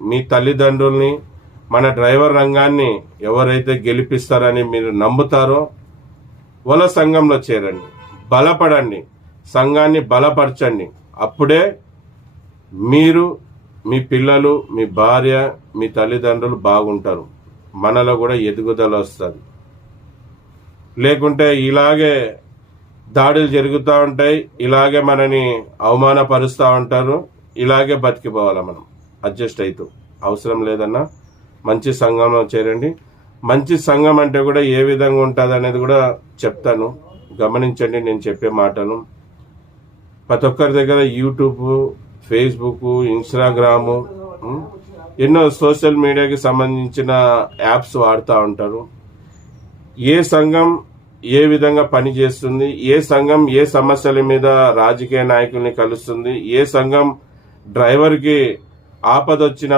మీ తల్లిదండ్రుల్ని మన డ్రైవర్ రంగాన్ని ఎవరైతే గెలిపిస్తారని మీరు నమ్ముతారో వాళ్ళ సంఘంలో చేరండి, బలపడండి, సంఘాన్ని బలపరచండి. అప్పుడే మీరు, మీ పిల్లలు, మీ భార్య, మీ తల్లిదండ్రులు బాగుంటారు. మనలో కూడా ఎదుగుదల వస్తుంది. లేకుంటే ఇలాగే దాడులు జరుగుతూ ఉంటాయి, ఇలాగే మనని అవమానపరుస్తూ ఉంటారు, ఇలాగే బతికిపోవాలి. మనం అడ్జస్ట్ అవుతూ అవసరం లేదన్నా మంచి సంఘంలో చేరండి. మంచి సంఘం అంటే కూడా ఏ విధంగా ఉంటుంది అనేది కూడా చెప్తాను, గమనించండి నేను చెప్పే మాటలు. ప్రతి ఒక్కరి దగ్గర యూట్యూబ్, ఫేస్బుక్, ఇన్స్టాగ్రాము, ఎన్నో సోషల్ మీడియాకి సంబంధించిన యాప్స్ వాడుతూ ఉంటారు. ఏ సంఘం ఏ విధంగా పనిచేస్తుంది, ఏ సంఘం ఏ సమస్యల మీద రాజకీయ నాయకుల్ని కలుస్తుంది, ఏ సంఘం డ్రైవర్కి ఆపదొచ్చిన